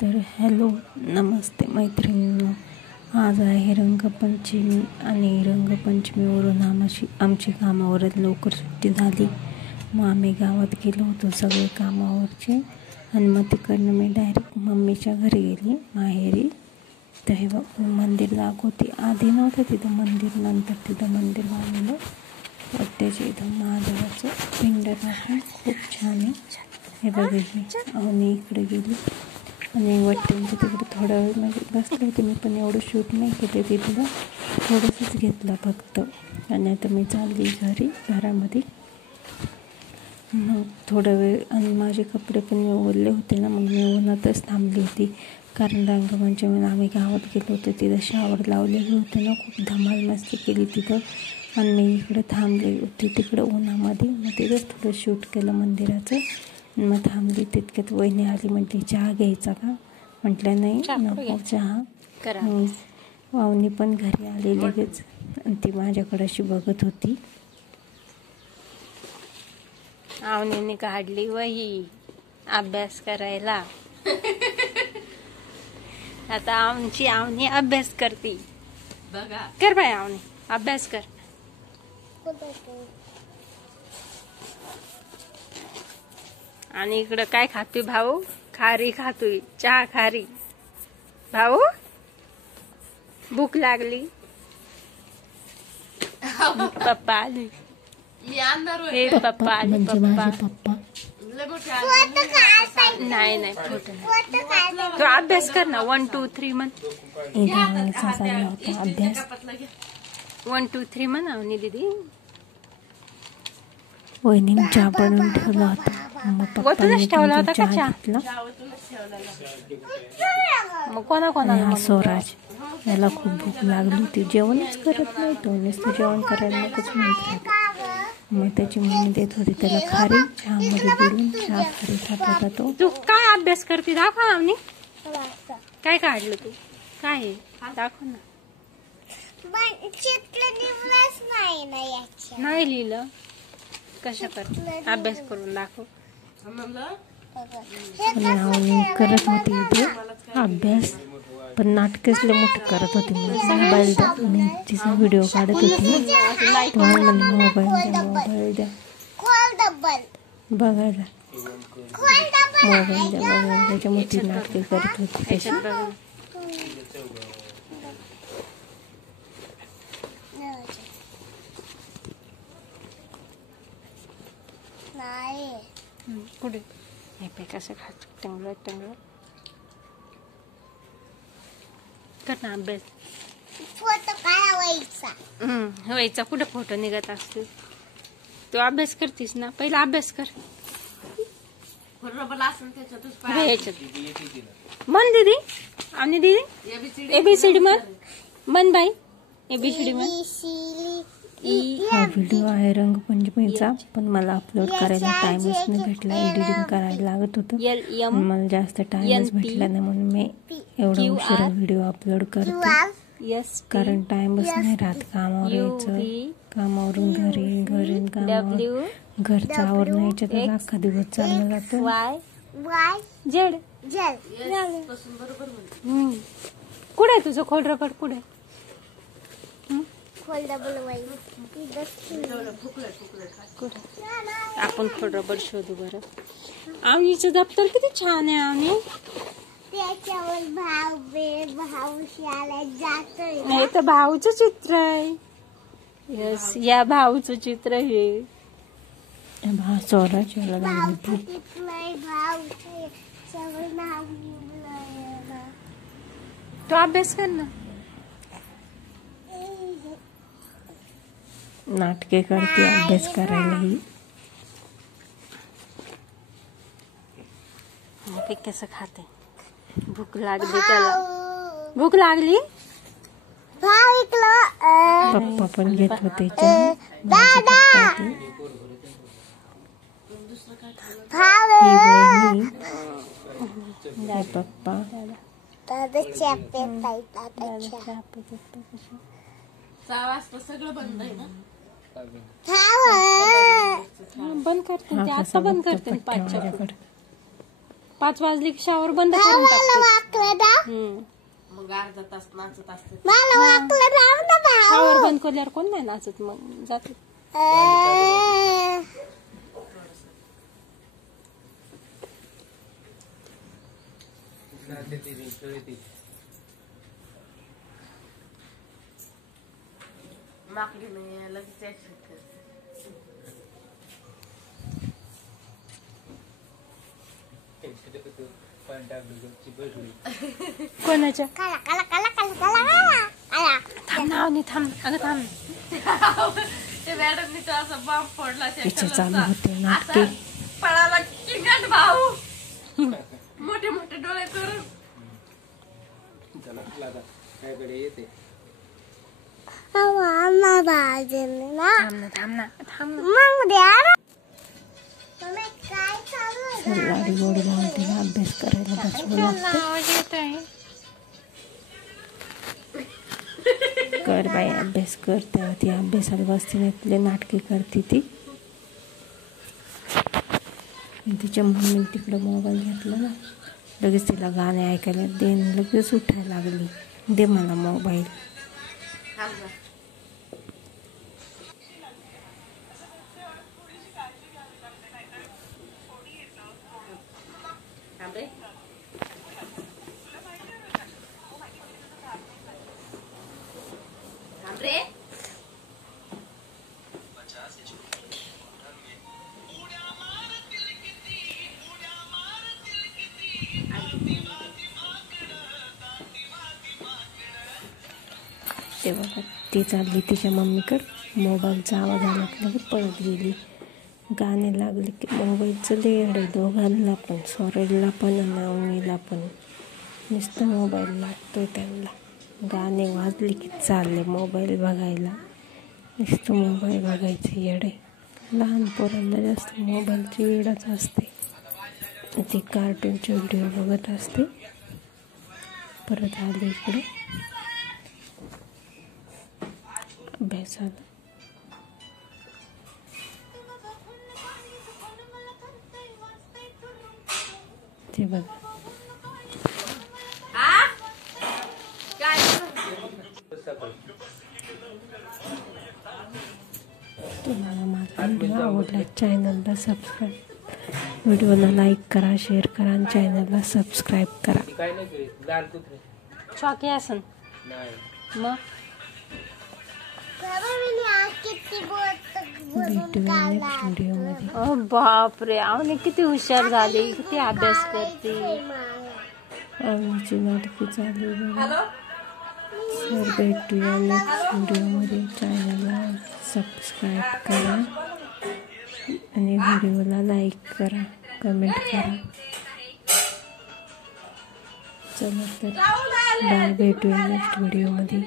तर हॅलो नमस्ते मैत्रिणींनो, आज आहे रंगपंचमी आणि रंगपंचमीवरून आमची कामावर लवकर सुट्टी झाली. मग आम्ही गावात गेलो होतो सगळे कामावरचे आणि मग तिकडनं मी डायरेक्ट मम्मीच्या घरी गेली माहेरी. तर हे बघ मंदिर दाखवते. आधी नव्हतं तिथं मंदिर, नंतर तिथं मंदिर बांधलं. तर त्याच्या इथं महादेवाचं पिंड टाकून खूप छान आहे. हे बघितली आणि इकडे गेली आणि वाटतं तिकडे थोडा वेळ म्हणजे बसले होते मी, पण एवढं शूट नाही केलं तिथलं, थोडंसंच घेतलं फक्त. आणि आता मी चालली घरामध्ये. मग थोडा वेळ आणि माझे कपडे पण ओले होते ना, मग मी उन्हातच थांबली होती. कारण रंगपंचमीला आम्ही गावात गेलो होतो, तिथं शावर लावलेलं होतं ना, खूप धमाल मस्ती केली तिथं. आणि मी इकडे थांबली होती तिकडं उन्हामध्ये. मग तिथंच थोडं शूट केलं मंदिराचं. मग थांबली तितक्यात वहिनी आली, म्हटली चहा घ्यायचा का? म्हटलं नाही नको चहा. वावनी पण घरी आली लगेच आणि ती माझ्याकडे अशी बघत होती. आवनीने काढली वही अभ्यास करायला. आता आमची आवनी अभ्यास करते. कर बाय आवनी अभ्यास कर. आणि इकडं काय खातोय भाऊ? खारी खातोय, चहा खारी. भाऊ भूक लागली. पप्पा आले. हे पप्पा आले. पप्पा नाही फोटो नाही. तू अभ्यास कर ना. 1 2 3 म्हण. चालला होता अभ्यास. 1 2 3 म्हण आवनी दीदी. वहिनीने चहा बनवून ठेवला होता. मग वतूनच ठेवला होता का चहा? घेतला. मग कोणाकोणाला? हा स्वराज, याला खूप भूक लागली होती, जेवणच करत नाही तो, नुसतं जेवण करायला नकोच म्हणतात. मग त्याची मम्मी देत होती त्याला खारी, चहामध्ये बुडून चहा खारी खात होता तो. तू काय अभ्यास करते दाखव आवनी. काय काढलं तू? काय आहे दाखव ना. नाही लिहिलं. कशा करते अभ्यास करून दाखव. आणि करत होती इथे अभ्यास, पण नाटकच लय मोठं करत होती. मोबाईल द्या आणि तिचा व्हिडिओ काढत होती. मोबाईल द्या बघायला, मोबाईल द्या बघायला. त्याच्यामुळे ती नाटके करत होती तशी. पुढे हे पे कसं खात टंगळ टंगळ कर ना अभ्यास. फोटो काढायचा. व्हायचा कुठं फोटो निघत असतो. तू अभ्यास करतीस ना, पहिला अभ्यास कर. मन दीदी आणि दीदी ABCD मन बाई ABCD हा व्हिडिओ आहे रंगपंचमीचा, पण मला अपलोड करायला टाइमच नाही भेटला. एडिटिंग करायला लागत होतं, मला जास्त टाइमच भेटला नाही, म्हणून मी एवढा उशिरा व्हिडिओ अपलोड करते. कारण टाइमच नाही राहत. कामावर यायचं, कामावरून घरी कामावर, घरचं आवरून यायचं तर अख्खा दिवस चालला जातो. कुठे आहे तुझं खोल रबड? कुठे? आपण खोल रबड शोधू बरं. आवनीचं दप्तर किती छान आहे आवनी. हे तर भाऊचं चित्र आहे. यस, या भाऊचं चित्र हे. स्वराज तो अभ्यास कर ना. नाटके करते अभ्यास करायलाही. कसं खाते? भूक लागली त्याला. भूक लागली. पप्पा पण घेत होते पप्पा. सगळं बंद आहे ना. बंद करते ते आता, बंद करते 5च्या. 5 वाजले की शावर बंद करून टाकते. मग अर्धा तास नाचत असते. शावर बंद केल्यावर कोण नाही नाचत, मग जाते. माकडीने लगेच ऍक्शन करते. कोणाच्या थांब ना अवनी, थांब अगं थांब. ते मॅडमनी तो असा बॉम्ब फोडला तिचे चालू होते नाटके. पळाला किंगट भाऊ मोठे मोठे डोळे करून. लाडी गोडी लावून तिला अभ्यास करायला बसवं लागतं. आवाज येत आहे. कर बाई अभ्यास कर. तेव्हा ती अभ्यासाला बसते, नाही तिला नाटके करते ती. तिच्या मम्मीने तिकडं मोबाईल घेतला ना, लगेच तिला गाणे ऐकायला देन, लगेच उठायला लागली, दे मला मोबाईल. ते बघा ती चालली तिच्या मम्मीकडं. मोबाईलचा आवाज आला की पळत गेली. गाणे लागले की मोबाईलचं लेड आहे दोघांना पण, सोरेलला पण आणि अवनीला पण. नुसतं मोबाईल लागतोय त्यांना. गाणे वाजले की चालले मोबाईल बघायला. नुसतं मोबाईल बघायचं येड आहे. लहान पोरांना जास्त मोबाईलची वेडच असते. ती कार्टूनचे व्हिडिओ बघत असते. परत आले इकडे अभ्यासाला. ते बघा तुम्हाला माझा व्हिडिओ आवडला चॅनलला सबस्क्राईब, व्हिडिओला लाईक करा, शेअर करा आणि चॅनलला सबस्क्राईब करा. चॉकी असन मग भेटूया नेक्स्ट व्हिडिओमध्ये. बापरे, अवनी किती हुशार झाली, किती अभ्यास करते. आवडीची नाटके चालू बघा. तर भेटूया नेक्स्ट व्हिडिओमध्ये. चॅनलला सबस्क्राईब करा आणि व्हिडिओला लाईक करा, कमेंट करा. चला तर बाय, भेटूया नेक्स्ट व्हिडिओमध्ये.